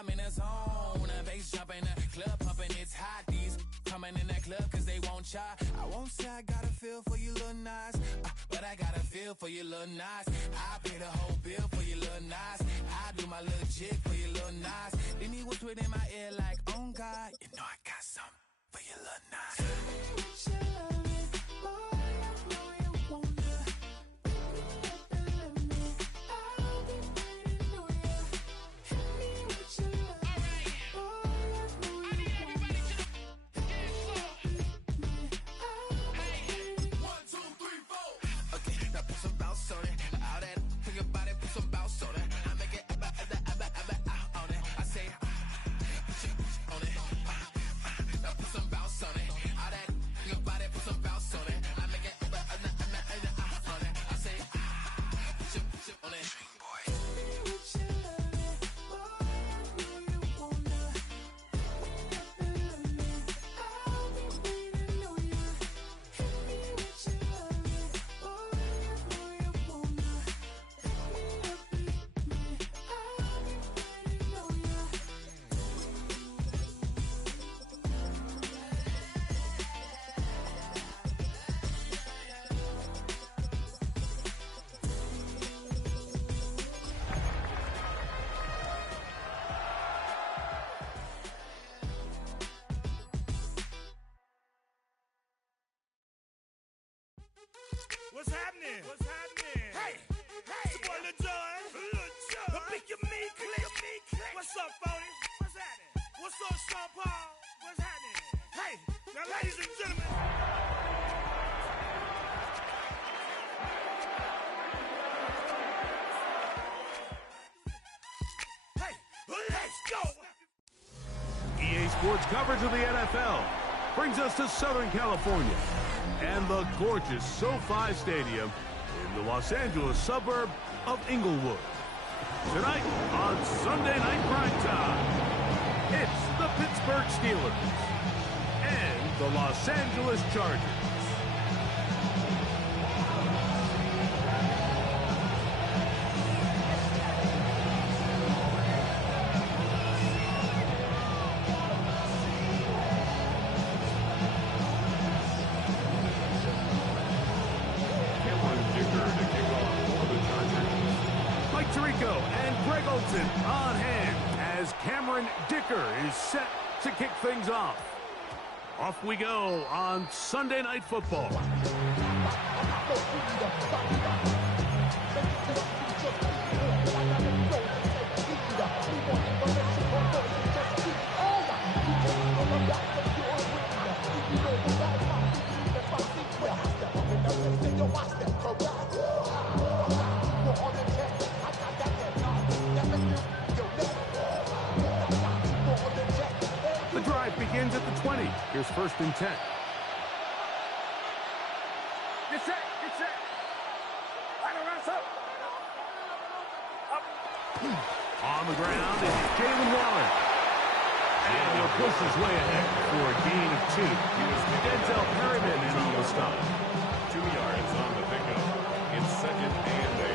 I'm in a zone. A bass jumping, a club pumping, it's hot. These coming in that club cause they won't try. I won't say I got a feel for you, little Nas, but I got a feel for you, little Nas. I pay the whole bill for you, little Nas. I do my little jig for you, little Nas. Then he whispered in my ear like, oh God, you know I got something for you, little Nas. Tell me what you love me, boy, I know you wanna. Pick me up and let me, I'll be waiting for you. Tell me what you love me, boy, I know you wanna. Pick me up and let me, I'll be waiting. 1, 2, 3, 4. Okay, now put some bounce on it. All that, think about it, put some bounce on it. I make it on it. I say, put your on it. Now put some bounce on it. All that, think about it, put some bounce on it. I make it on it. I say, put your on it. Boy. Tell me what you love me, boy, I know you wanna. Pick me up and let me, I'll be waiting on you. Tell me what you love me, boy, I know you wanna. Pick me up and let me, I'll be waiting on you. What's happening? What's happening? Hey, it's your boy Lil Jon. Lil Jon. The Big Your Me Click. What's up, Phony? What's happening? What's up, Sean Paul? What's happening? Hey, now ladies and gentlemen. Hey, let's go. EA Sports coverage of the NFL brings us to Southern California and the gorgeous SoFi Stadium in the Los Angeles suburb of Inglewood. Tonight on Sunday Night Primetime, it's the Pittsburgh Steelers and the Los Angeles Chargers. Mike Tirico and Greg Olsen on hand as Cameron Dicker is set to kick things off. Off we go on Sunday Night Football. The drive begins at the 20. Here's 1st and 10. Get set. Right around, sir. On the ground is Jalen Waller. And he'll push his way ahead for a gain of 2. Denzel Perryman in on the stop. 2 yards on the pickup. It's 2nd and 8.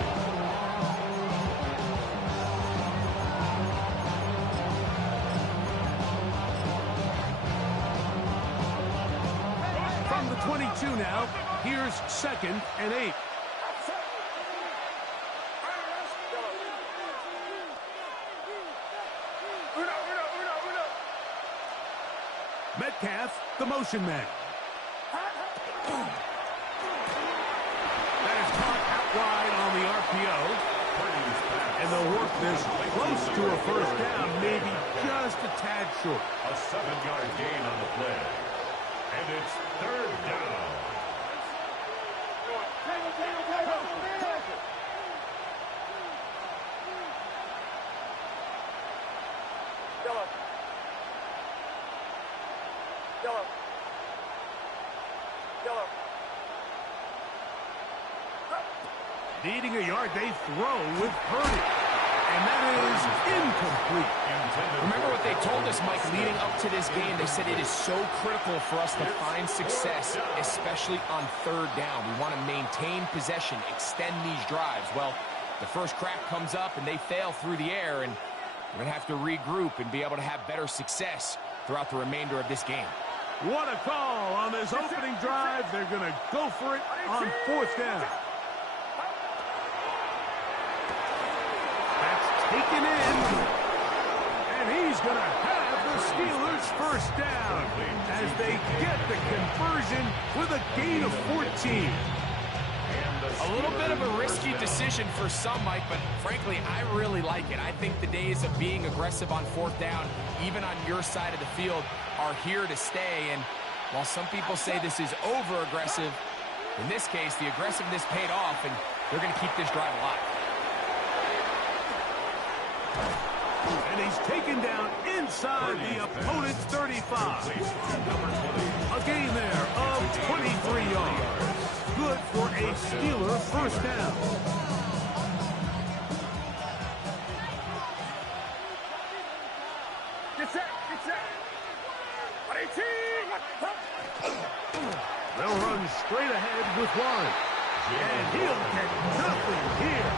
From the 22 now, here's 2nd and 8. Metcalf, the motion man. That is caught out wide on the RPO. And they'll work this close to a 1st down, maybe just a tad short. A 7-yard gain on the play. And it's 3rd down. Needing a yard, they throw with Purdy. And that is incomplete. Remember what they told us, Mike, leading up to this game? They said it is so critical for us to find success, especially on 3rd down. We want to maintain possession, extend these drives. Well, the first crack comes up, and they fail through the air, and We're going to have to regroup and be able to have better success throughout the remainder of this game. What a call on this opening drive. They're going to go for it on 4th down. That's taken in. And he's going to have the Steelers first down as they get the conversion with a gain of 14. A little bit of a risky decision for some, Mike, but frankly, I really like it. I think the days of being aggressive on 4th down, even on your side of the field, are here to stay. And while some people say this is over-aggressive, in this case, the aggressiveness paid off, and they're going to keep this drive alive. And he's taken down inside the opponent's 35. A gain there of 23 yards. Good for a Steeler first down. They'll run straight ahead with one. And he'll get nothing here.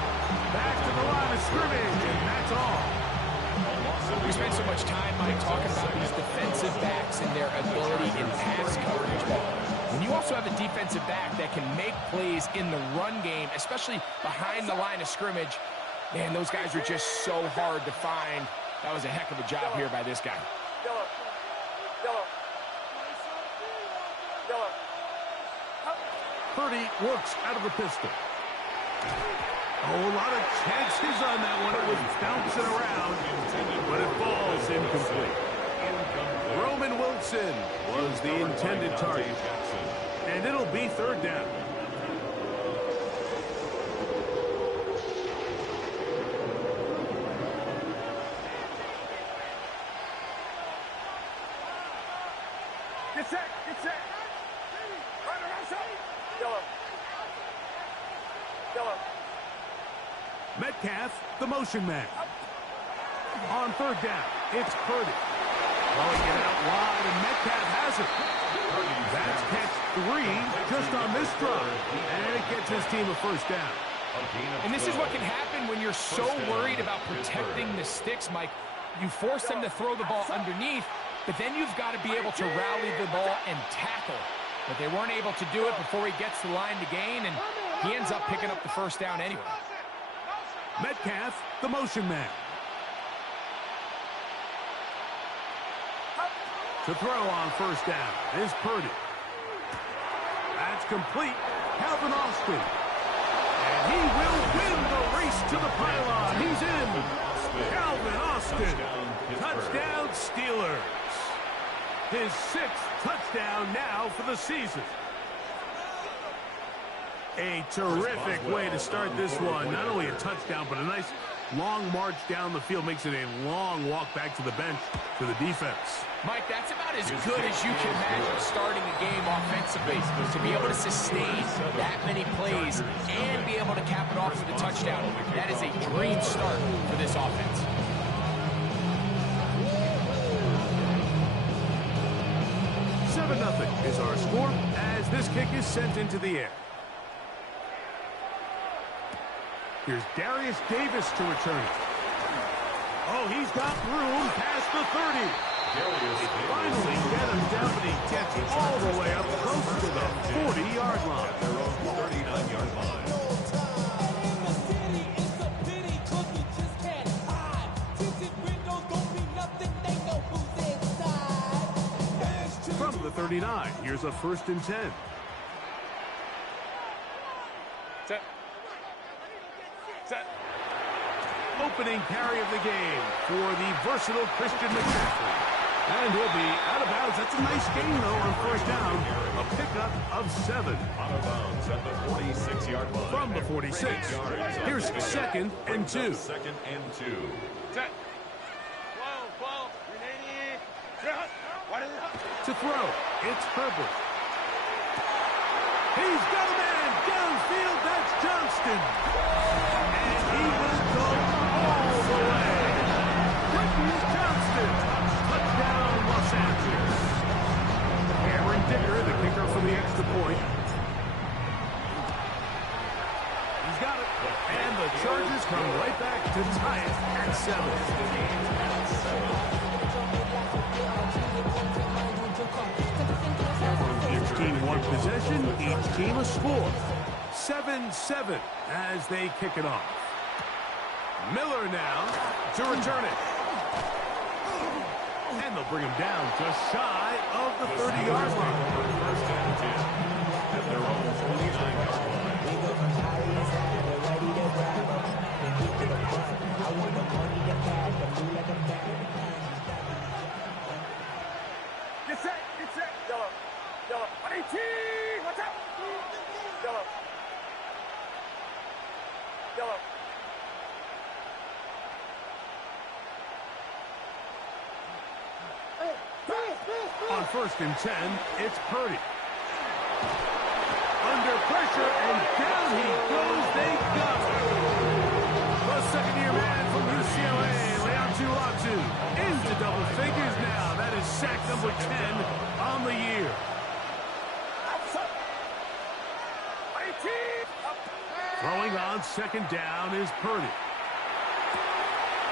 Back to the line of scrimmage, and that's all. We spend so much time, Mike, talking about these defensive backs and their ability in pass coverage. But when you also have a defensive back that can make plays in the run game, especially behind the line of scrimmage, man, those guys are just so hard to find. That was a heck of a job here by this guy. Purdy works out of the pistol. Oh, a lot of chances on that one. It was bouncing around, but it falls incomplete. Roman Wilson was the intended target. And it'll be 3rd down. Get set, get set. Right around side. Yellow. Metcalf, the motion man. On 3rd down, it's Purdy. Throwing it out wide, and Metcalf has it. That's catch 3 just on this drive. And it gets his team a first down. And this is what can happen when you're so worried about protecting the sticks, Mike. You force them to throw the ball underneath, but then you've got to be able to rally the ball and tackle. But they weren't able to do it before he gets the line to gain, and he ends up picking up the first down anyway. Metcalf, the motion man. To throw on 1st down is Purdy. That's complete. Calvin Austin. And he will win the race to the pylon. He's in. Calvin Austin. Touchdown Steelers. His 6th touchdown now for the season. A terrific way to start this one. Not only a touchdown, but a nice long march down the field. Makes it a long walk back to the bench for the defense. Mike, that's about as good as you can imagine starting a game offensively. To be able to sustain that many plays and be able to cap it off with a touchdown, that is a dream start for this offense. Nothing is our score as this kick is sent into the air. Here's Darius Davis to return it. Oh, he's got room past the 30. They finally get him down, but he gets all the way up close to the 40-yard line. Their own 39-yard line. From the 39, here's a 1st and 10. Set. Opening carry of the game for the versatile Christian McCaffrey. And he'll be out of bounds. That's a nice gain, though, on 1st down. A pickup of 7. Out of bounds at the 46-yard line. From the 46, here's 2nd and 2. 2nd and 2. Set. Whoa. To throw, it's Herbert. He's got a man downfield. That's Johnston. And he will go all the way. Quentin Johnston. Touchdown, Los Angeles. Cameron Dicker, the kicker for the extra point. He's He's got it. And the Chargers come right back to tie it at 7. 15-1 possession, each team a score. 7-7 as they kick it off. Miller now to return it. And they'll bring him down just shy of the 30-yard line. First and 10 at their own 29-yard line. Get set, yellow, yellow, 18, watch out, yellow, yellow. On 1st and 10, it's Purdy. Under pressure, and down he goes. They got him. The second-year man from UCLA, Leontu Latu, into double figures now. That is sack number 10 on the year. Throwing on 2nd down is Purdy.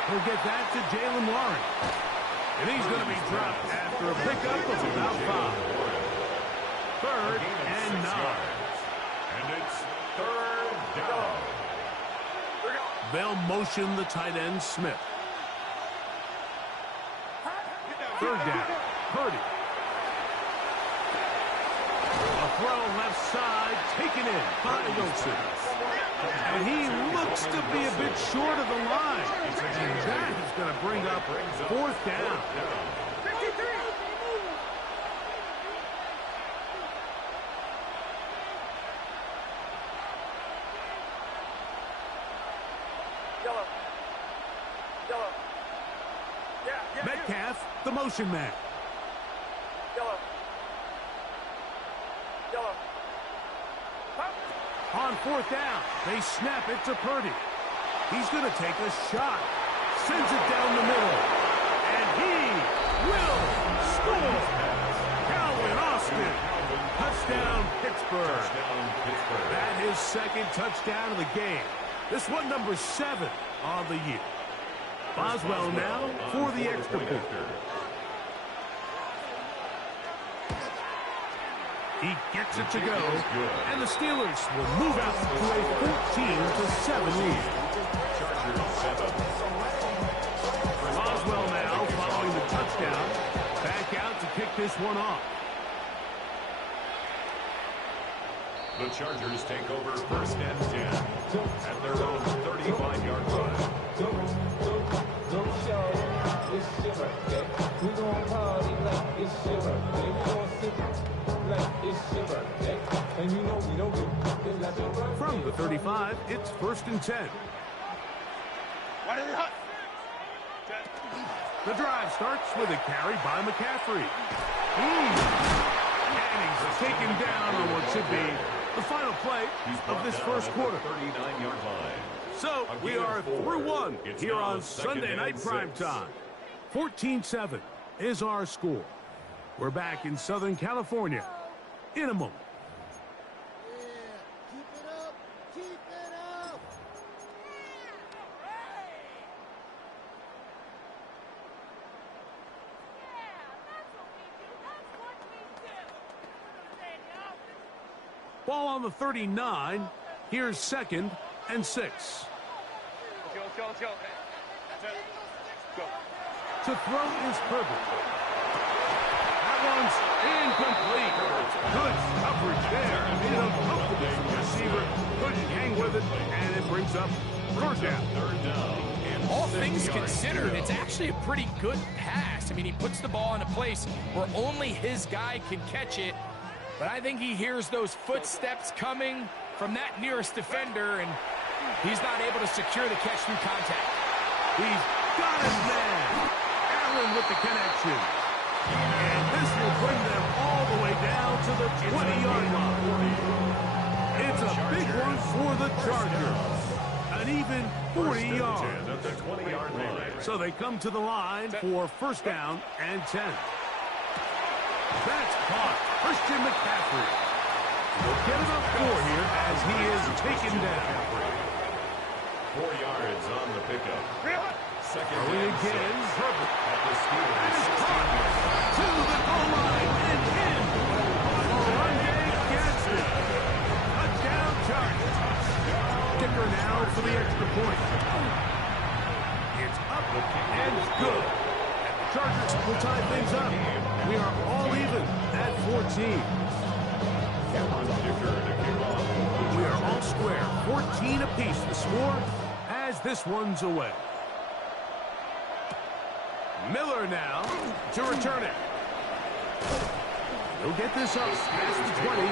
He'll get that to Jaylen Warren. And he's going to be dropped after a pickup of about 5. 3rd and 9. And it's 3rd down. They'll motion the tight end Smith. 3rd down. Purdy. A throw left side, taken in by Wilson. And he looks to be a bit short of the line. And that is going to bring up 4th down. Metcalf, the motion man. On 4th down, they snap it to Purdy. He's going to take a shot. Sends it down the middle. And he will score. Calvin Austin. Touchdown, Pittsburgh. That is 2nd touchdown of the game. This one number 7 on the year. Boswell now for the extra point. He gets it to go, and the Steelers will move out to a 14-7 lead. Boswell now following the touchdown. Back out to kick this one off. The Chargers take over 1st and 10 at their own 35-yard line. Don't show it's your birthday. We gon' party like it's your birthday. We gon' sip like it's your birthday. And you know we don't do it like your birthday. From the 35, it's 1st and 10. The drive starts with a carry by McCaffrey. And he's taken down on what should be the final play of this first quarter. 39-yard line. So we are through one here on Sunday Night Primetime. 14-7 is our score. We're back in Southern California in a moment. Keep it up. Keep it up. Ball on the 39. Here's 2nd and 6. To throw is Herbert. That one's incomplete. Good coverage there. And a comfortable receiver couldn't hang with it, and it brings up 3rd down. All things considered, it's actually a pretty good pass. I mean, he puts the ball in a place where only his guy can catch it. But I think he hears those footsteps coming from that nearest defender, and he's not able to secure the catch through contact. He's got his man. Allen with the connection. And this will bring them all the way down to the 20-yard line. It's a big one for the Chargers. An even 40 yards. At the 20-yard line. So they come to the line for 1st down and 10. That's caught. Christian McCaffrey will get it up 4 here as he is taken down. 4 yards on the pickup. Second Throwing down, again, 6. Herbert. At the Steelers' 16 yard line. To the goal line and in. Oronde gets it. Touchdown Chargers. Kicker now for the extra point. It's up and good. And the Chargers will tie things up. We are all even at 14. Kicker to kick off. We are all square. 14 apiece the score as this one's away. Miller now to return it. He'll get this up past the 20.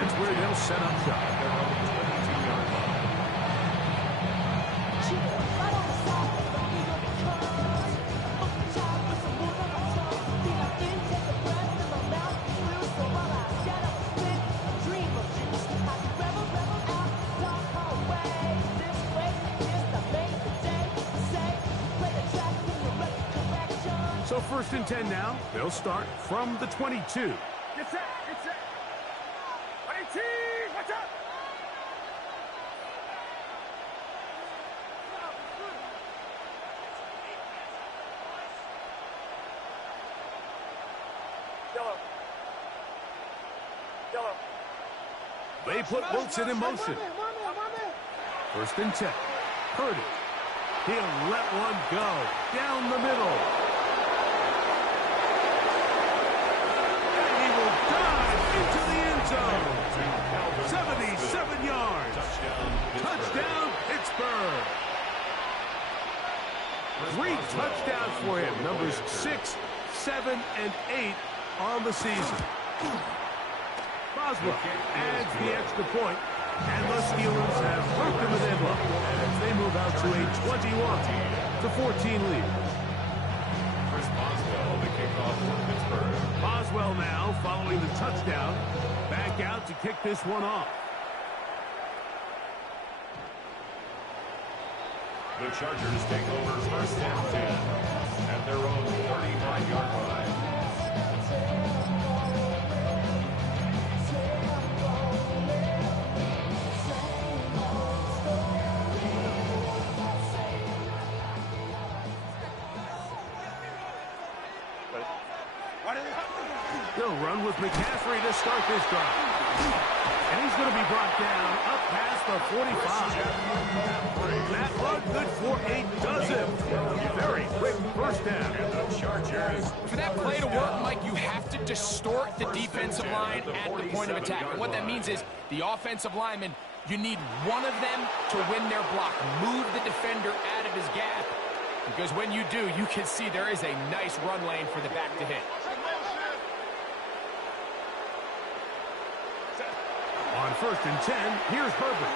That's where they'll set up shop. Their own 22-yard line. So 1st and 10 now. They'll start from the 22. Get set, get set. 18, watch out. Yellow. Yellow. They put Wilson in motion. 1st and 10. Purdy. He'll let one go down the middle. And he will dive into the end zone. 77 yards. Touchdown, Pittsburgh. 3 touchdowns for him. Numbers 6, 7, and 8 on the season. Boswell adds the extra point, and the Steelers have hooked him a deadlock as they move out to a 21-14 lead. Chris Boswell, the kickoff for Pittsburgh. Boswell now, following the touchdown, back out to kick this one off. The Chargers take over 1st and 10 at their own 35-yard line. They'll run with McCaffrey to start this drive. And he's going to be brought down up past the 45. That run good for a dozen. Very quick first down. The Chargers. For that play to work, Mike, you have to distort the defensive line at the point of attack. And what that means is the offensive lineman, you need one of them to win their block. Move the defender out of his gap. Because when you do, you can see there is a nice run lane for the back to hit. On 1st and 10, here's Herbert.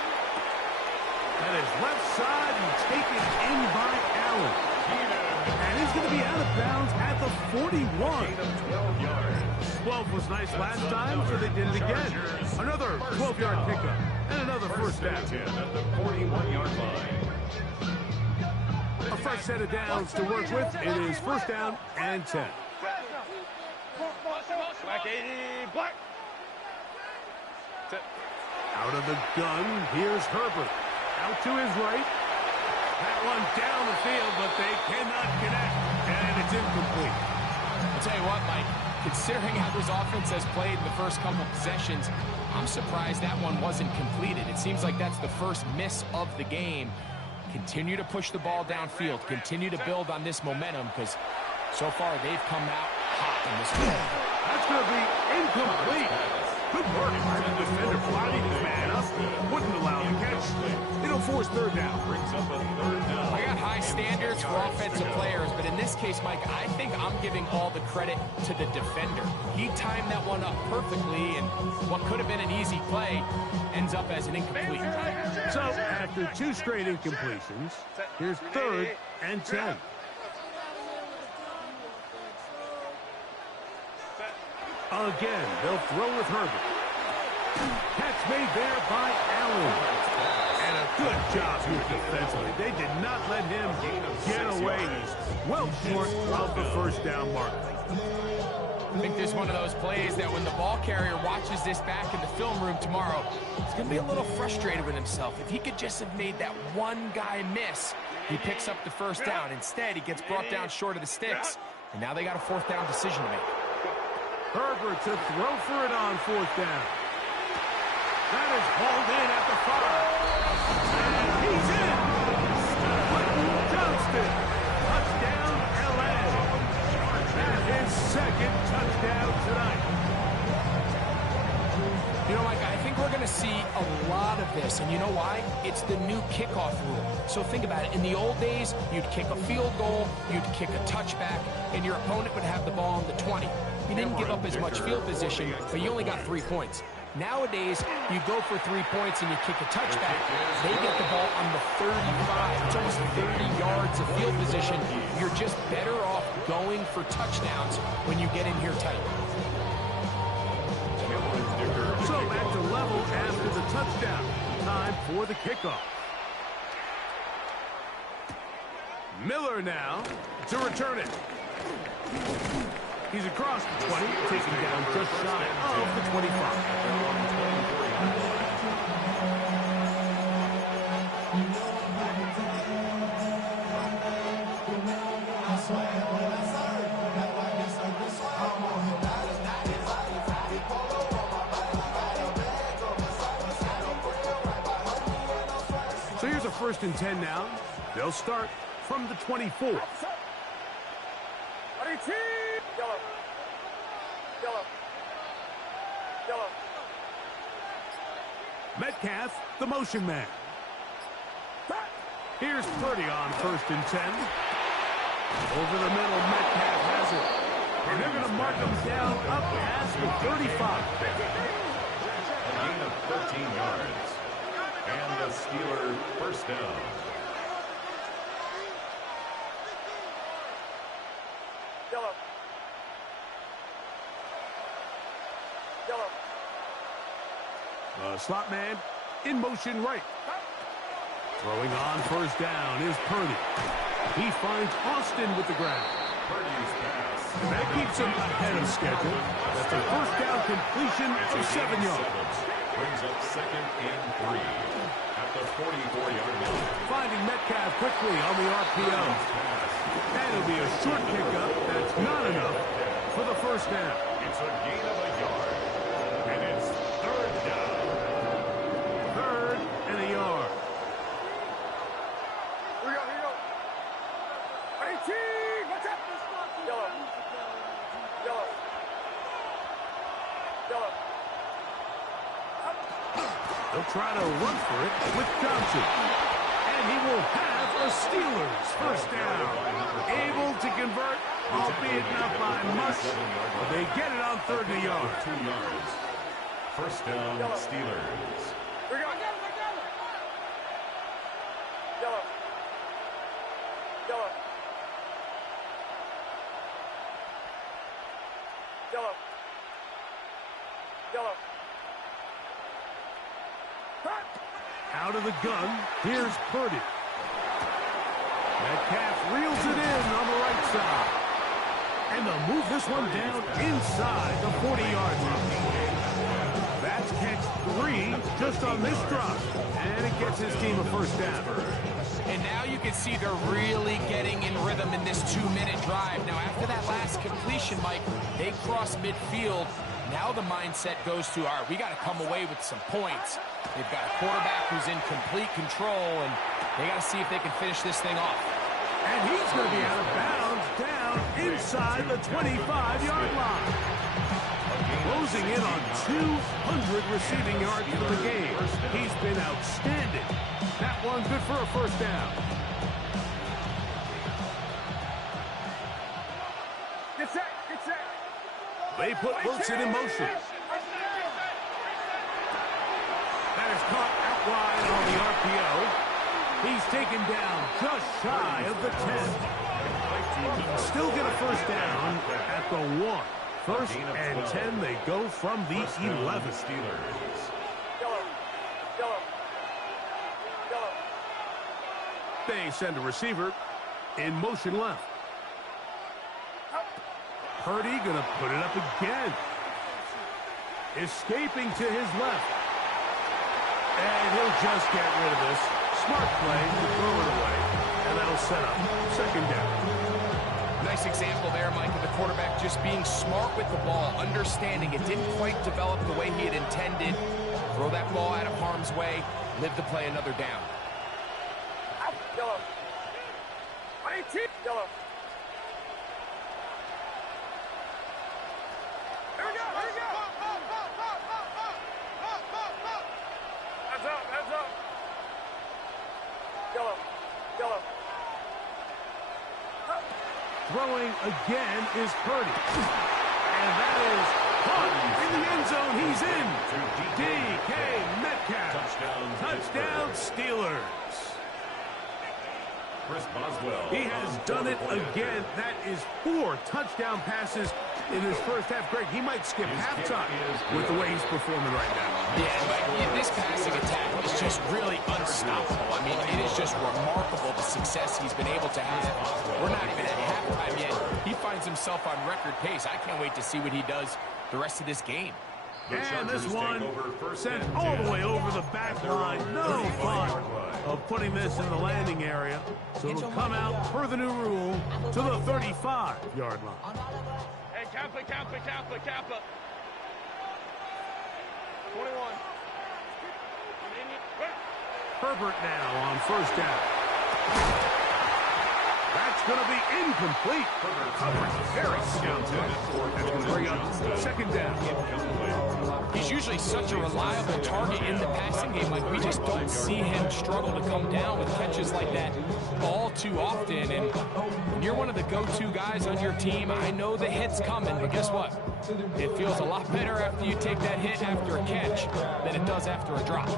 That is left side and taken in by Allen. And he's going to be out of bounds at the 41. 12 yards. 12 was nice last time, so they did it again. Another 12-yard pickup and another first down. 10 at the 41-yard line. A fresh set of downs to work with. It is 1st down and 10. Black 80, black. Out of the gun, here's Herbert. Out to his right. That one down the field, but they cannot connect, and it's incomplete. I'll tell you what, Mike, considering how this offense has played in the first couple possessions, I'm surprised that one wasn't completed. It seems like that's the first miss of the game. Continue to push the ball downfield. Continue to build on this momentum because so far they've come out hot in this game. That's going to be incomplete. Good work by the defender, flying his man up. Wouldn't allow the catch. It'll force 3rd down. Brings up a 3rd down. I got high standards for offensive players, but in this case, Mike, I think I'm giving all the credit to the defender. He timed that one up perfectly, and what could have been an easy play ends up as an incomplete. So, after 2 straight incompletions, here's 3rd and 10. Again, they'll throw with Herbert. Catch made there by Allen. And a good job here defensively. They did not let him get away. He's well short of the first down mark. I think there's one of those plays that when the ball carrier watches this back in the film room tomorrow, he's going to be a little frustrated with himself. If he could just have made that one guy miss, he picks up the first down. Instead, he gets brought down short of the sticks, and now they got a fourth down decision to make. Herbert to throw for it on fourth down. That is hauled in at the 5. And he's in. Quentin Johnston. Touchdown, L.A. That is second touchdown tonight. You know, Mike, I think we're going to see a lot of this, and you know why? It's the new kickoff rule. So think about it. In the old days, you'd kick a field goal, you'd kick a touchback, and your opponent would have the ball on the 20. You didn't give up as much field position, but you only got 3 points. Nowadays, you go for 3 points and you kick a touchback. They get the ball on the 35. It's almost 30 yards of field position. You're just better off going for touchdowns when you get in here tight. So back to level after the touchdown. Time for the kickoff. Miller now to return it. He's across the 20, taking down just shy of the 25. So here's a 1st and 10 now. They'll start from the 24. Metcalf, the motion man. Here's Purdy on 1st and 10. Over the middle, Metcalf has it. And they're going to mark him down up past the 35. A gain of 13 yards. And the Steelers first down. The slot man in motion right. Throwing on 1st down is Purdy. He finds Austin with the ground. Purdy's pass. That keeps him ahead of schedule. That's a 1st down completion of 7 yards. Brings up 2nd and 3 at the 44-yard line. Finding Metcalf quickly on the RPO. And it'll be a short pickup. That's not enough for the 1st down. It's a gain of a yard. And it's 3rd down. 3rd and a yard. Here we go. 18! What's up? Yellow. They'll try to run for it with Johnson. And he will have a Steelers 1st down. Able to convert, albeit not by much. But they get it on 3rd and a yard. 2 yards. 1st down, Steelers. Here we go. Yellow. Out of the gun, here's Purdy. Metcalf reels it in on the right side. And they'll move this one down inside the 40-yard line. That's catch 3 just on this drive. And it gets his team a 1st down. And now you can see they're really getting in rhythm in this 2-minute drive. Now, after that last completion, Mike, they cross midfield. Now the mindset goes to, all right, we got to come away with some points. They've got a quarterback who's in complete control, and they got to see if they can finish this thing off. And he's going to be out of bounds down inside the 25-yard line. Closing in on 200 receiving yards for the game. He's been outstanding. That one good for a 1st down. Get set. They put Wilson in motion. That is caught out wide on the RPO. He's taken down just shy of the 10. Still get a 1st down at the 1. 1st and 10, they go from the 11. Steelers. They send a receiver in motion left. Purdy gonna put it up again. Escaping to his left. And he'll just get rid of this. Smart play to throw it away. And that'll set up second down. Nice example there, Mike, of the quarterback just being smart with the ball, understanding it didn't quite develop the way he had intended. Throw that ball out of harm's way, live to play another down. Yellow. Yellow. Here we go. Heads up. Yellow. Throwing again is Purdy. And that is caught in the end zone. He's in. DK Metcalf. Touchdown Steelers. Chris Boswell. He has done it again. That is 4 touchdown passes in his first half. Greg, he might skip halftime with the way he's performing right now. Yeah, but this passing attack is just really unstoppable. I mean, it is just remarkable the success he's been able to have. We're not even at halftime yet. He finds himself on record pace. I can't wait to see what he does the rest of this game. And this one sent all the way over the back line. No fun of putting this in the landing area. So it'll come out per the new rule to the 35-yard line. Hey, Kappa. 21. Herbert now on first down. That's going to be incomplete. Harris. That's going to bring up second down. He's usually such a reliable target in the passing game. Like, we just don't see him struggle to come down with catches like that all too often. And when you're one of the go-to guys on your team, I know the hit's coming, but guess what? It feels a lot better after you take that hit after a catch than it does after a drop.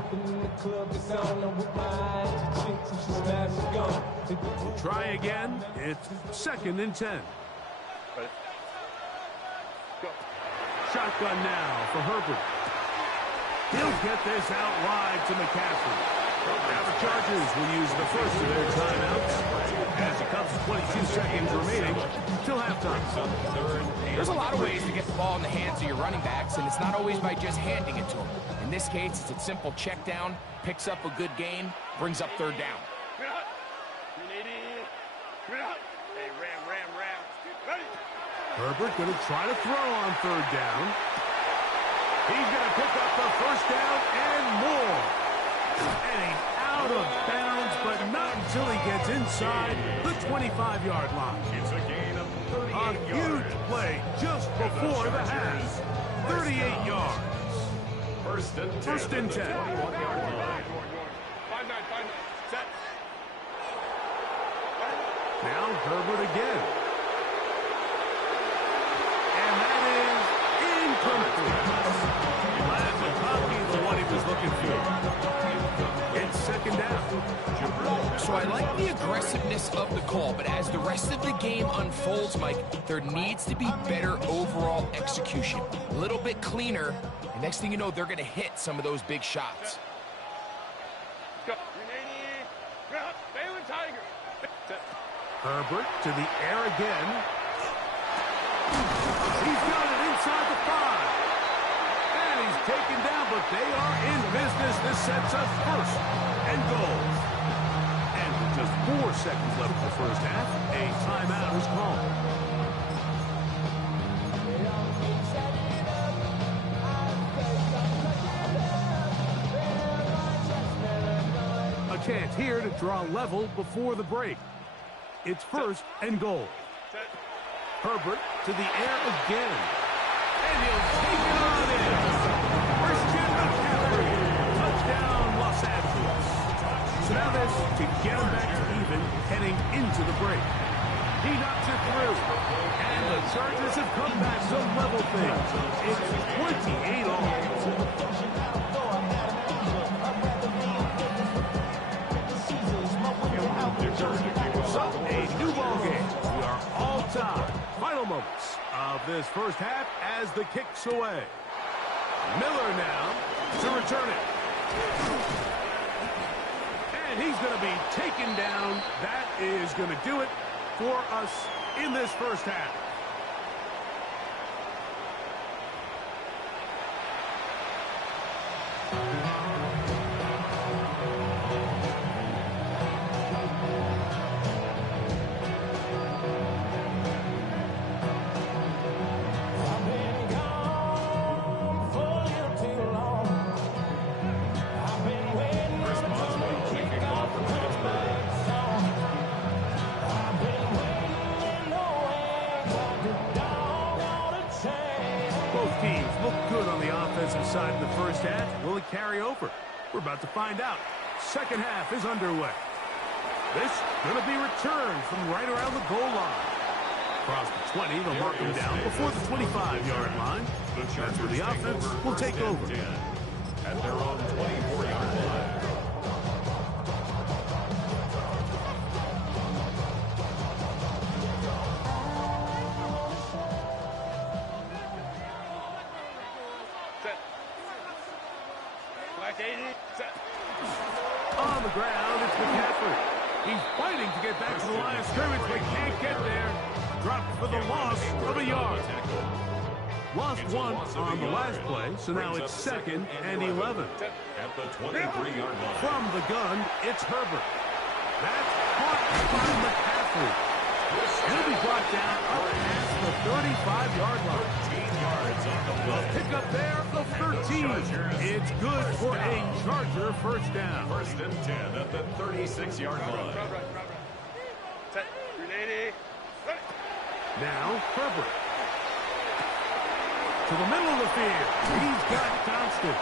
We'll try again. It's second and 10. Shotgun now for Herbert. He'll get this out wide to McCaffrey. Now the Chargers will use the first of their timeouts as it comes to 22 seconds remaining till halftime. There's a lot of ways to get the ball in the hands of your running backs, and it's not always by just handing it to them. In this case, it's a simple check down, picks up a good gain, brings up third down. Hey, ram. Ready? Herbert going to try to throw on third down. He's going to pick up the first down and more. And he's out of bounds, but not until he gets inside the 25-yard line. It's a gain of 38 A huge yards. play just before the half. 38 yards. First and 10. 5-9. 21-yard line. Set. Now Herbert again. And that is incomplete. Glad McConkey, the one he was looking for. It's second down. So I like the aggressiveness of the call, but as the rest of the game unfolds, Mike, there needs to be better overall execution. A little bit cleaner, and next thing you know, they're going to hit some of those big shots. Go. Balin Tiger. Herbert to the air again. He's got it inside the 5. And he's taken down, but they are in business. This sets up first and goal. And with just 4 seconds left in the first half, a timeout is called. A chance here to draw level before the break. It's first and goal. Herbert to the air again. And he'll take it on in. Christian McCaffrey. Touchdown, Los Angeles. So now this to get him back to even heading into the break. He knocks it through. And the Chargers have come back to level things. It's 28 all. So, a new ball game. We are all tied. Final moments of this first half as the kick's away. Miller now to return it. And he's going to be taken down. That is going to do it for us in this first half. side in the first half. Will it carry over? We're about to find out. Second half is underway. This going to be returned from right around the goal line. Across the 20, they'll mark him down before the 25-yard line. That's where the offense will take over. At their own 24-yard line. On the ground, it's McCaffrey. He's fighting to get back to the line of scrimmage, but can't get there. Dropped for the loss of a yard. Lost one on the last play, so now it's 2nd and 11. At the 23-yard line. From the gun, it's Herbert. That's caught by McCaffrey. He'll be brought down up past the 35-yard line. 13 yards on the play. A pickup there of 13. It's good for a Charger first down. 1st and 10 at the 36-yard line. Now, Herbert. To the middle of the field. He's got Johnston.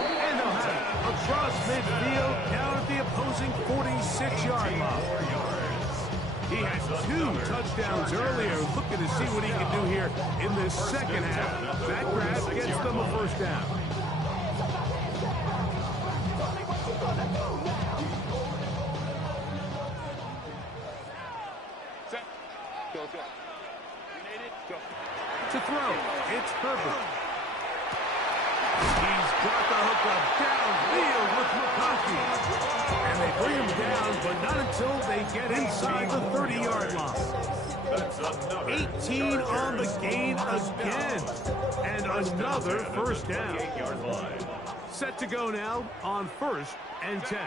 And they'll have it across midfield down at the opposing 46-yard line. He had 2 touchdowns earlier. Looking to see what he can do here in this second half. That grab gets them a first down. To throw, it's Herbert. He's got the hook up downfield with McConkey. And they bring him down, but not until they get inside the 30-yard line. 18 on the gain again. And another first down. Set to go now on 1st and 10.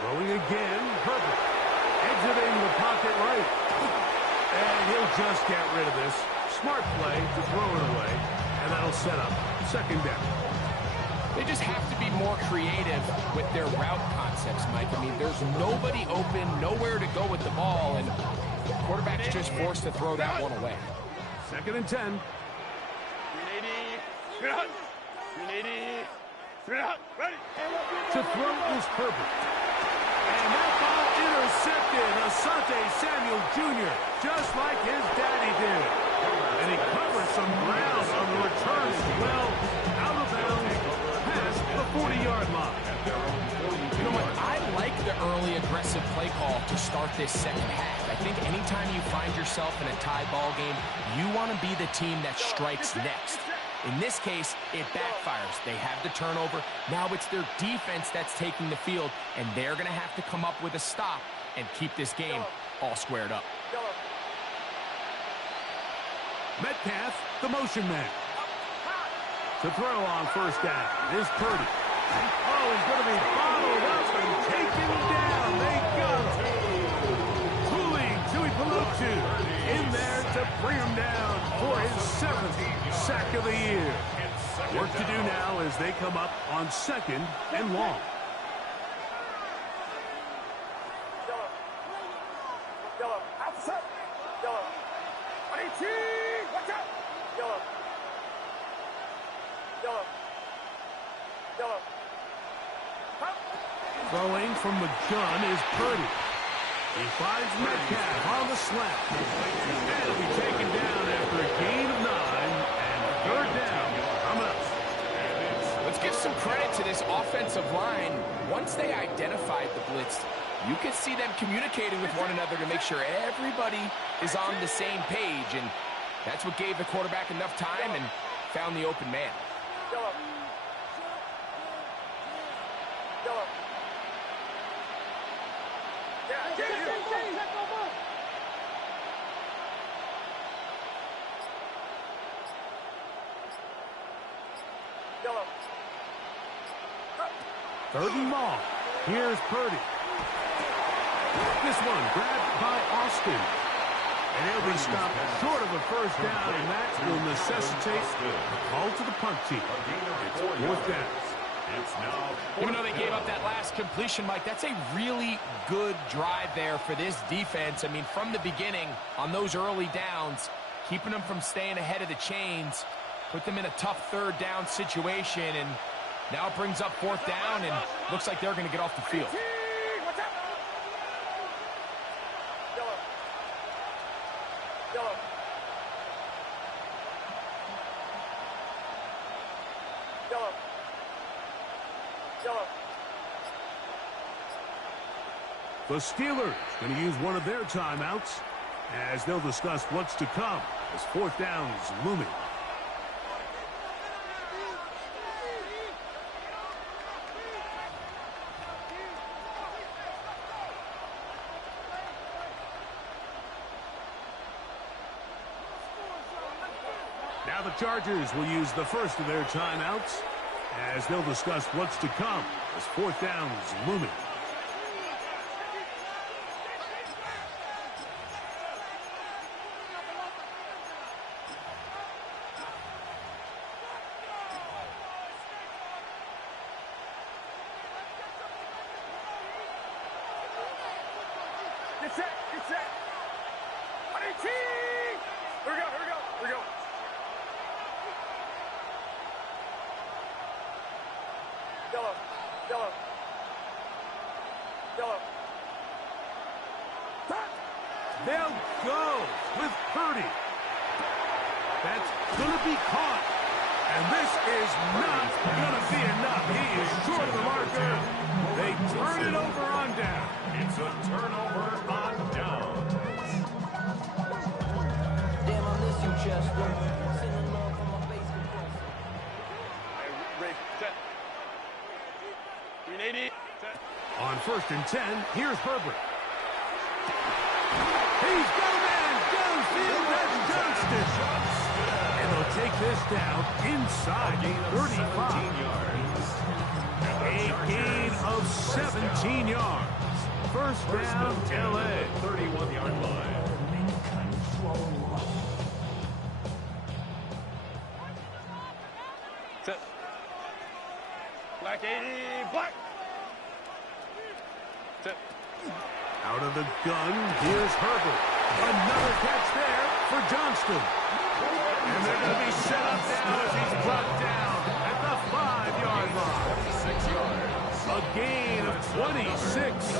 Throwing again, Herbert. Exiting the pocket right. And he'll just get rid of this. Smart play to throw it away. And that'll set up 2nd down. They just have to be more creative with their route concepts, Mike. I mean, there's nobody open, nowhere to go with the ball, and the quarterback's just forced to throw that one away. 2nd and 10. To throw is Herbert. And that ball intercepted. Asante Samuel Jr., just like his daddy did. And he covered some ground on the return as well. Out of bounds, past the 40-yard line. You know what? I like the early aggressive play call to start this second half. I think anytime you find yourself in a tie ball game, you want to be the team that strikes next. In this case, it backfires. They have the turnover. Now it's their defense that's taking the field, and they're going to have to come up with a stop and keep this game all squared up. Metcalf, the motion man. To throw on 1st down is Purdy. Oh, he's going to be followed up and taken down. They got him. Tui Pelutu in there to bring him down for his 7th sack of the year. Work to do now as they come up on 2nd and long. Throwing from the gun is Purdy. He finds Metcalf on the slant. And he'll be taken down after a gain of 9 and 3rd down. Coming up. Let's give some credit to this offensive line. Once they identified the blitz, you could see them communicating with one another to make sure everybody is on the same page. And that's what gave the quarterback enough time and found the open man. Third and long. Here's Purdy. This one grabbed by Austin. And he'll be stopped short of a first down, and that will necessitate a call to the punt team. It's 4th down. It's now Even though they gave up that last completion, Mike, that's a really good drive there for this defense. I mean, from the beginning, on those early downs, keeping them from staying ahead of the chains, put them in a tough third down situation, and now it brings up fourth down, and looks like they're going to get off the field. The Steelers going to use one of their timeouts as they'll discuss what's to come as fourth down is looming. Now the Chargers will use the first of their timeouts as they'll discuss what's to come as fourth down is looming. Get set, get set. On 18. Here we go, here we go, here we go. Yellow, yellow, yellow. They'll go with Purdy. That's going to be caught. And this is not going to be enough. He is short of the marker. They turn it over on down. It's a turnover on downs. Damn, I miss you, Chester. Sending love from my bass compressor. Rick, set. 380. Set. On 1st and 10, here's Herbert. He's got a man downfield. That's Johnston. And they'll take this down inside the 35. Yards. A gain of 17 yards. First down, L.A. 31-yard line. Set. Black 80, black. Set. Out of the gun, here's Herbert. Another catch there for Johnston. And they're going to be set up now as he's brought down at the 5-yard line. 6 yards. A gain of 26.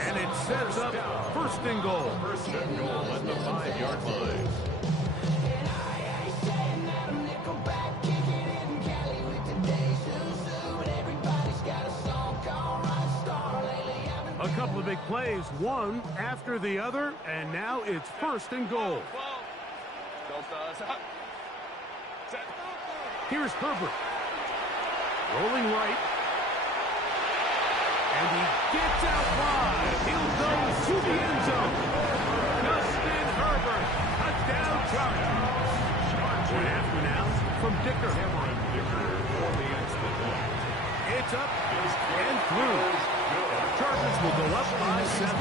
And it sets up first and goal. First and goal at the 5-yard line. A couple of big plays, one after the other, and now it's first and goal. Set. Here's Herbert. Rolling right. And he gets out wide. He'll go to the end zone. Justin Herbert. Touchdown Chargers. One after now from Dicker. Cameron Dicker for the extra point. It's up and through. Chargers will go up by 7.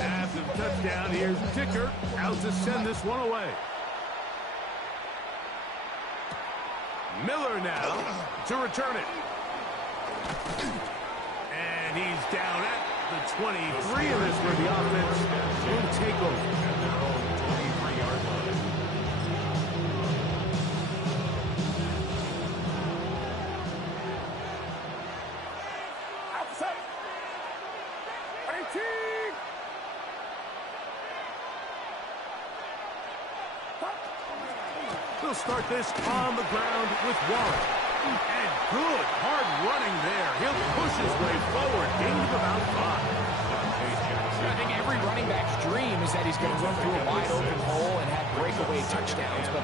After the touchdown, here's Dicker out to send this one away. Miller now to return it. And he's down at the 23, and this where the offense will take over. At their own 23-yard line. Outside. 18. They'll start this on the ground with Warren. And good, hard running there. He'll push his way forward, gain of about 5. I think every running back's dream is that he's going to run through a wide open hole and have breakaway touchdowns, but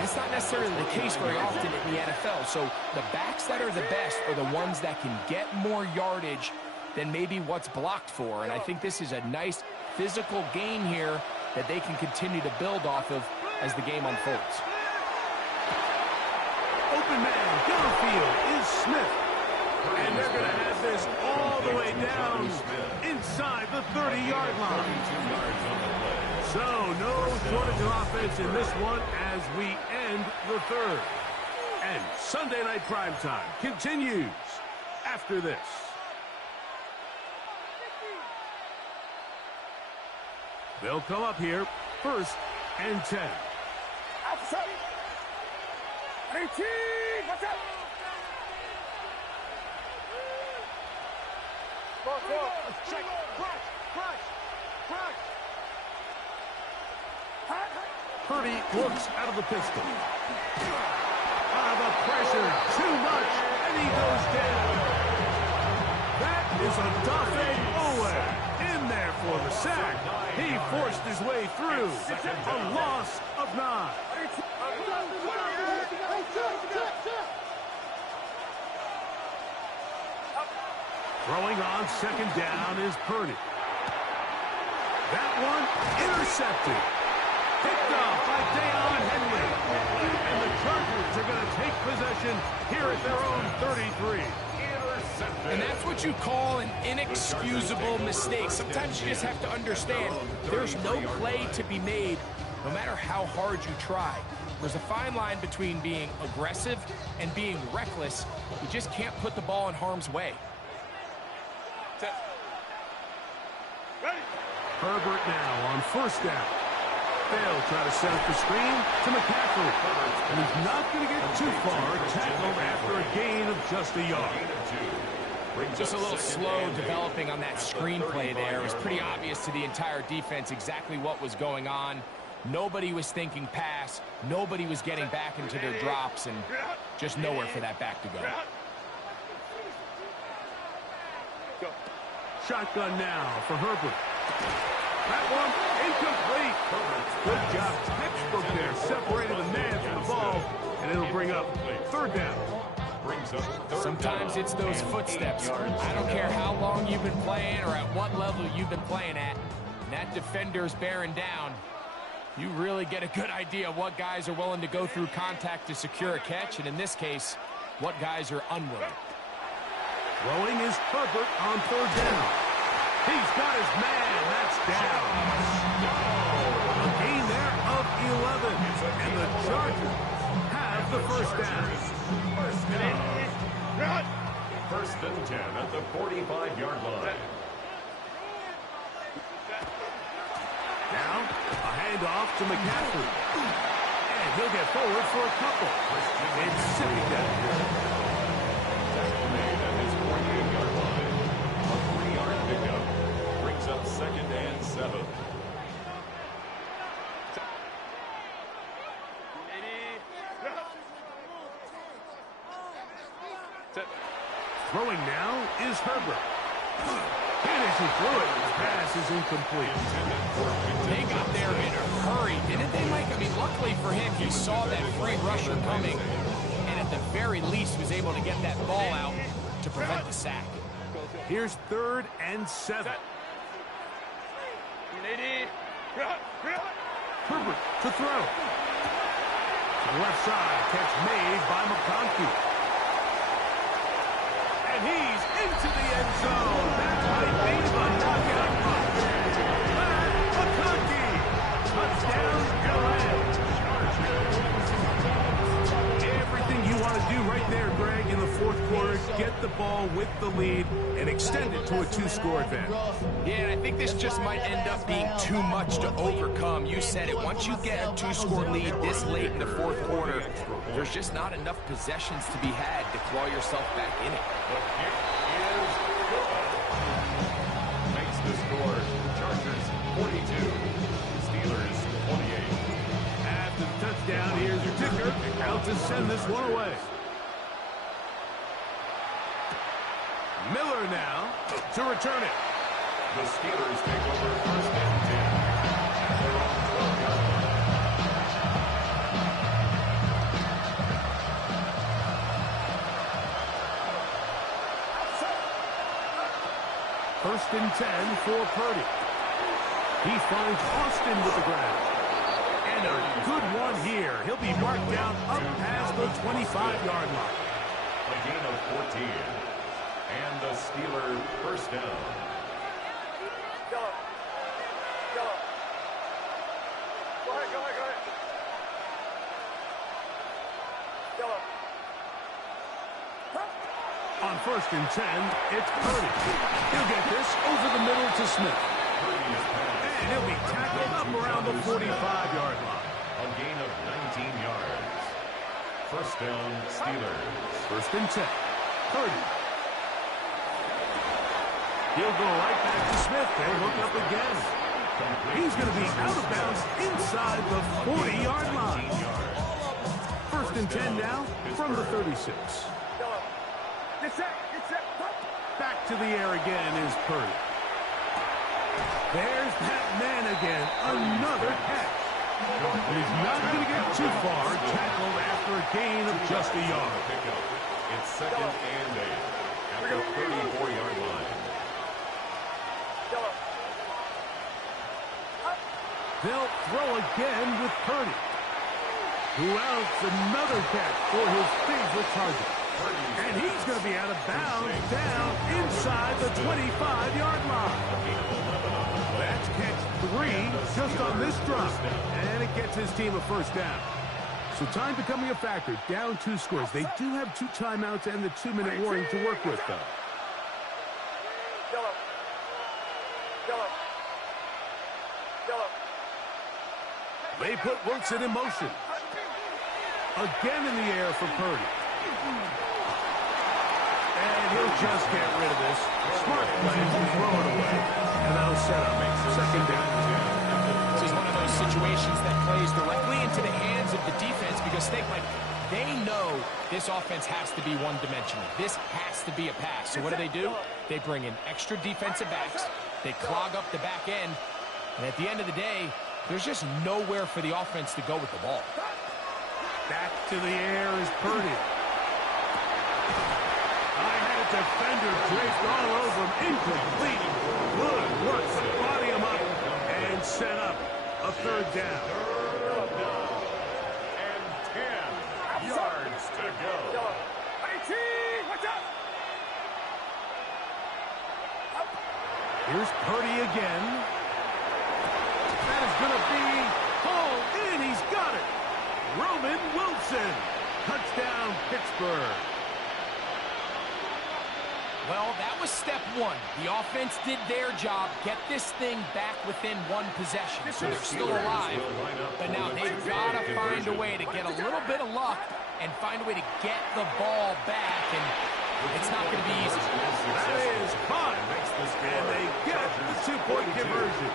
that's not necessarily the case very often in the NFL. So the backs that are the best are the ones that can get more yardage than maybe what's blocked for. And I think this is a nice physical gain here that they can continue to build off of as the game unfolds. Open man downfield is Smith. And they're going to have this all the way down inside the the 30-yard line. 32 yards on the play. So, no shortage of offense in this one as we end the third. And Sunday Night Primetime continues after this. They'll come up here, 1st and 10. Outside. 18. Watch out. Check. Crush. Purdy looks out of the pistol. The pressure, too much, and he goes down. That is Odafe Oweh in there for the sack. He forced his way through. A loss of 9. Throwing on 2nd down is Purdy. That one intercepted. Picked off by Deion Henley. And the Chargers are going to take possession here at their own 33. And that's what you call an inexcusable mistake. Sometimes you just have to understand there's no play to be made no matter how hard you try. There's a fine line between being aggressive and being reckless. You just can't put the ball in harm's way. Herbert now on 1st down. They'll try to set up the screen to McCaffrey. And he's not going to get too far, tackled after a gain of just a yard. Just a little slow developing on that screenplay there. It was pretty obvious to the entire defense exactly what was going on. Nobody was thinking pass. Nobody was getting back into their drops, and just nowhere for that back to go. Shotgun now for Herbert. That one incomplete. Good job. Textbook there. Separated the man from the ball, and it'll bring up 3rd down. Sometimes it's those footsteps. I don't care how long you've been playing or at what level you've been playing at. And that defender's bearing down. You really get a good idea of what guys are willing to go through contact to secure a catch, and in this case, what guys are unwilling. Throwing is Herbert on 3rd down. He's got his man. That's down. A gain there of 11. And the Chargers have the 1st down. 1st and 10 at the 45-yard line. Now, a handoff to McCaffrey. And he'll get forward for a couple. It's sitting down. Tackle made at his 48-yard line. A 3-yard pickup. Brings up 2nd and 7. Throwing now is Herbert. And as he threw it, his pass is incomplete. They got there in a hurry, didn't they, Mike? I mean, luckily for him, he saw that free rusher coming, and at the very least was able to get that ball out to prevent the sack. Here's 3rd and 7. Herbert to throw. To the left side, catch made by McConkey. And he's into the end zone. That might be the knockout punch. Matt McConkey. Touchdown, LA. Everything you want to do right there, Greg, in the 4th quarter, get the ball with the lead and extend it to a 2-score advantage. Yeah, and I think this just might end up being too much to overcome. You said it. Once you get a 2-score lead this late in the 4th quarter, there's just not enough possessions to be had to claw yourself back in it. The kick is good. Makes the score Chargers 42, Steelers 28. After the touchdown, here's your ticker. Out to send this one away. Miller now to return it. The Steelers take over 1st and 10 at their own 12-yard line. First and 10 for Purdy. He finds Austin with the ground. And a good one here. He'll be marked down up past the 25-yard line. A gain of 14. And the Steelers 1st down. first and 10, it's Purdy. He'll get this over the middle to Smith. And he'll be tackled up around the 45-yard line. A gain of 19 yards. First down, Steelers. First and 10. Purdy. He'll go right back to Smith. They'll hook up again. He's going to be out of bounds inside the 40-yard line. First and 10 now from the 36. Back to the air again is Purdy. There's that man again. Another catch. But he's not going to get too far. Tackled after a gain of just a yard. It's second and 8 at the 34-yard line. They'll throw again with Purdy, who outs another catch for his favorite target. And he's going to be out of bounds down inside the 25-yard line. That's catch 3 just on this drop. And it gets his team a first down. So time becoming a factor. Down 2 scores. They do have 2 timeouts and the 2-minute warning to work with, though. They put Wilson in motion. Again in the air for Purdy. And he'll just get rid of this. Smart play to throw it away. And that'll set up second down. This is one of those situations that plays directly into the hands of the defense because they know this offense has to be one-dimensional. This has to be a pass. So what do? They bring in extra defensive backs. They clog up the back end. And at the end of the day, there's just nowhere for the offense to go with the ball. Back to the air is Purdy. I had a defender draped all over him. Incomplete. Good work to body him up and set up a third down. And 10 yards to go. Here's Purdy again. That is going to be pulled in. He's got it. Roman Wilson. Touchdown, Pittsburgh. Well, that was step 1. The offense did their job, get this thing back within 1 possession. So they're still alive, but now they've got to find a way to get a little bit of luck and find a way to get the ball back, and it's not going to be easy. That is caught, and they get the 2-point conversion.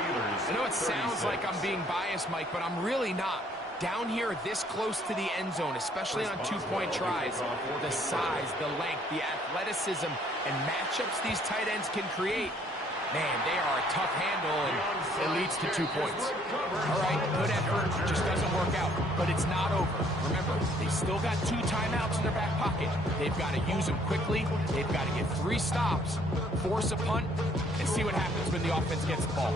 I know it sounds like I'm being biased, Mike, but I'm really not. Down here this close to the end zone, especially on 2-point tries, the size, the length, the athleticism, and matchups these tight ends can create, man, they are a tough handle, and it leads to 2 points. All right, good effort, just doesn't work out, but it's not over. Remember, they've still got 2 timeouts in their back pocket. They've got to use them quickly. They've got to get 3 stops, force a punt, and see what happens when the offense gets the ball.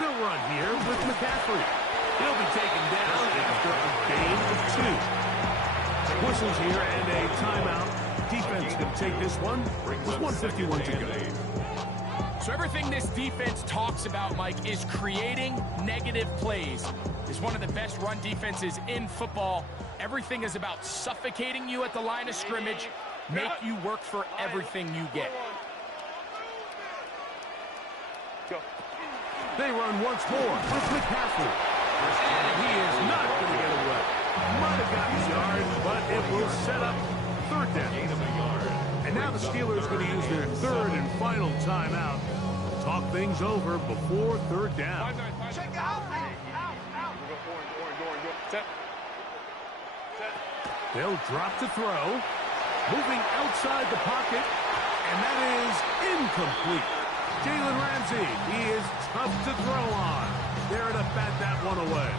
They'll run here with McCaffrey. He'll be taken down after a gain of 2. Whistles here and a timeout. Defense can take this one with 1:51 to go. So everything this defense talks about, Mike, is creating negative plays. It's one of the best run defenses in football. Everything is about suffocating you at the line of scrimmage, make you work for everything you get. They run once more with McCaffrey. And he is not going to get away. Might have gotten yards, but it will set up third down. And now the Steelers going to use their third and final timeout. Talk things over before third down. They'll drop to throw. Moving outside the pocket. And that is incomplete. Jalen Ramsey, he is tough to throw on. There to bat that one away.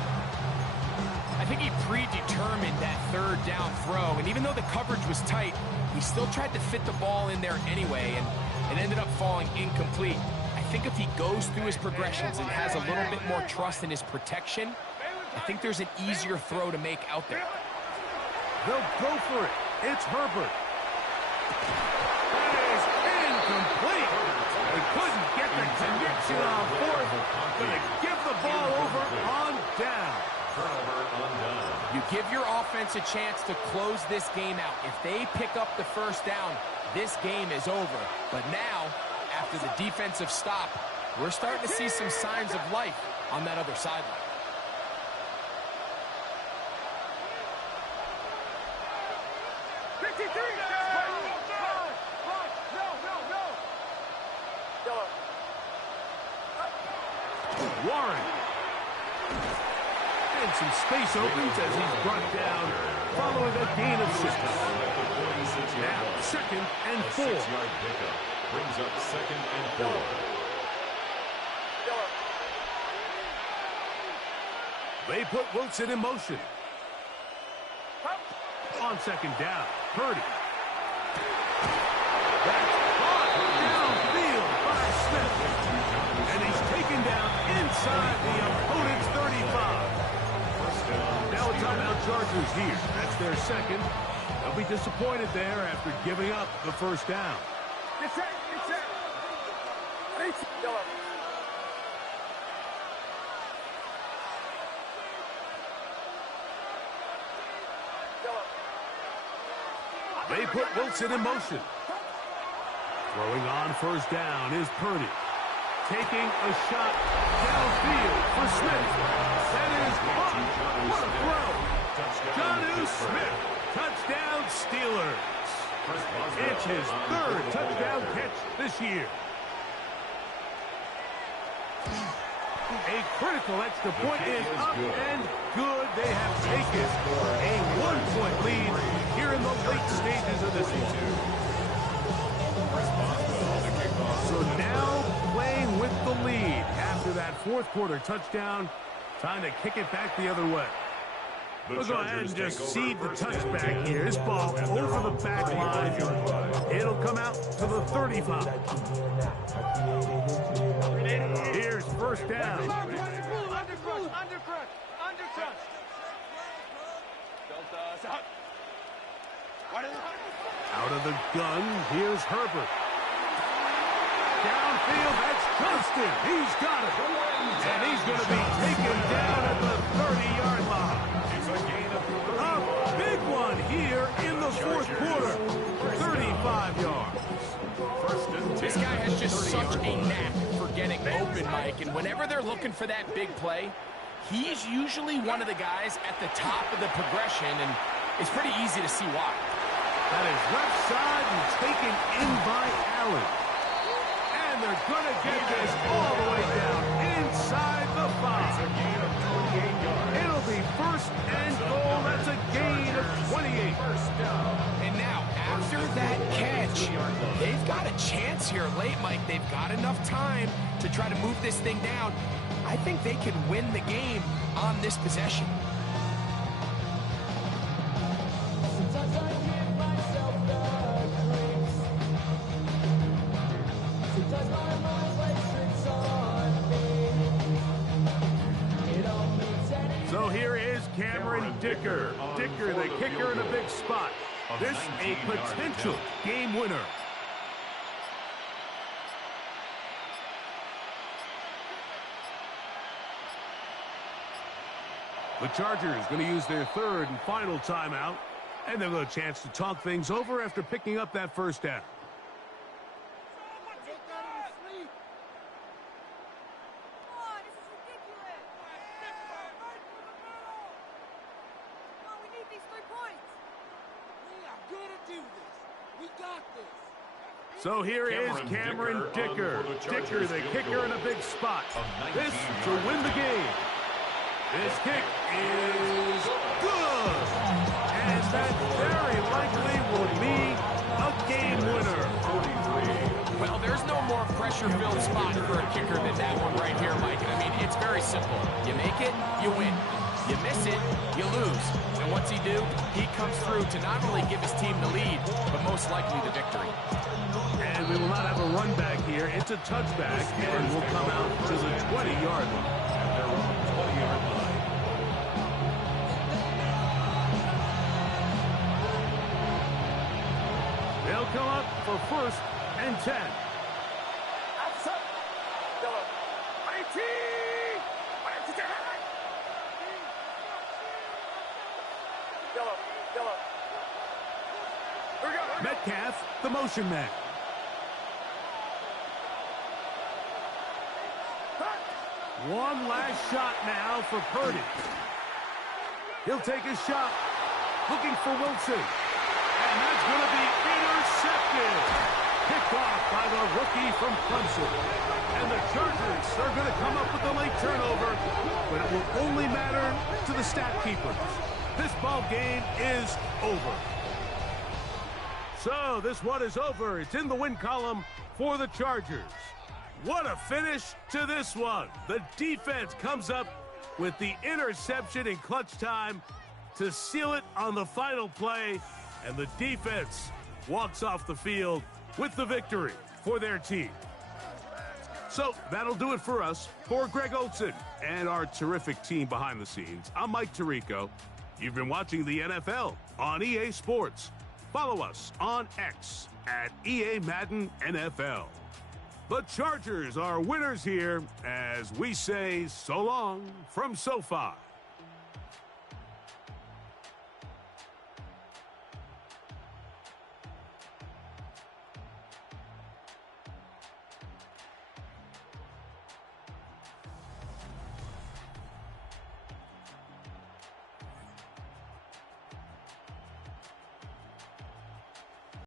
I think he predetermined that third down throw, and even though the coverage was tight, he still tried to fit the ball in there anyway, and it ended up falling incomplete. I think if he goes through his progressions and has a little bit more trust in his protection, I think there's an easier throw to make out there. They'll go for it. It's Herbert. Action on fourth. Going to give the ball over on down. Turnover on down. You give your offense a chance to close this game out. If they pick up the first down, this game is over. But now, after the defensive stop, we're starting to see some signs of life on that other sideline. Warren. And some space opens as he's brought down following a gain of 6. Now, second and 4. 6-yard pickup brings up second and 4. They put Wilson in motion. On second down, Purdy. That's caught downfield by Smith. And he's taken down inside the opponent's 35. Now a timeout Chargers here. That's their second. They'll be disappointed there after giving up the first down. They put Wilson in motion. Throwing on first down is Purdy. Taking a shot downfield for Smith. That is caught. What a throw. Jonnu Smith. Touchdown Steelers. It's his third touchdown catch this year. A critical extra point is up and good. They have taken a 1-point lead here in the late stages of the season. So now playing with the lead after that fourth quarter touchdown. Time to kick it back the other way. We'll go ahead and just seed the touchback here. This ball over the back line. It'll come out to the 35. Here's first down. Out of the gun, here's Herbert. Downfield, that's Johnston. He's got it. And he's going to be taken down at the 30-yard line. A big one here in the fourth quarter. 35 yards. This guy has just such a knack for getting open, Mike. And whenever they're looking for that big play, he's usually one of the guys at the top of the progression. And it's pretty easy to see why. That is left side and taken in by Allen. And they're going to get this all the way down inside the 5. It'll be first and goal. That's a gain of 28. And now, after that catch, they've got a chance here late, Mike. They've got enough time to try to move this thing down. I think they can win the game on this possession. So here is Cameron Dicker. Dicker, the kicker, in a big spot. This a potential game winner. The Chargers going to use their third and final timeout, and they'll have a chance to talk things over after picking up that first down. So here is Cameron Dicker. Dicker, the kicker, in a big spot. This to win the game. This kick is good. And that very likely will be a game winner. Well, there's no more pressure-filled spot for a kicker than that one right here, Mike. I mean, it's very simple. You make it, you win. You miss it, you lose. And what's he do? He comes through to not only give his team the lead, but most likely the victory. And we will not have a run back here. It's a touchback, and will come out to the 20-yard line. At their own 20-yard line. They'll come up for first and 10. Metcalf, the motion man. One last shot now for Purdy. He'll take a shot, looking for Wilson. And that's going to be intercepted. Picked off by the rookie from Clemson. And the Chargers are going to come up with the late turnover, but it will only matter to the stat keepers. This ball game is over. So this one is over. It's in the win column for the Chargers. What a finish to this one. The defense comes up with the interception in clutch time to seal it on the final play, and the defense walks off the field with the victory for their team. So that'll do it for us. For Greg Olsen and our terrific team behind the scenes, I'm Mike Tirico. You've been watching the NFL on EA Sports. Follow us on X at EA Madden NFL. The Chargers are winners here as we say so long from SoFi.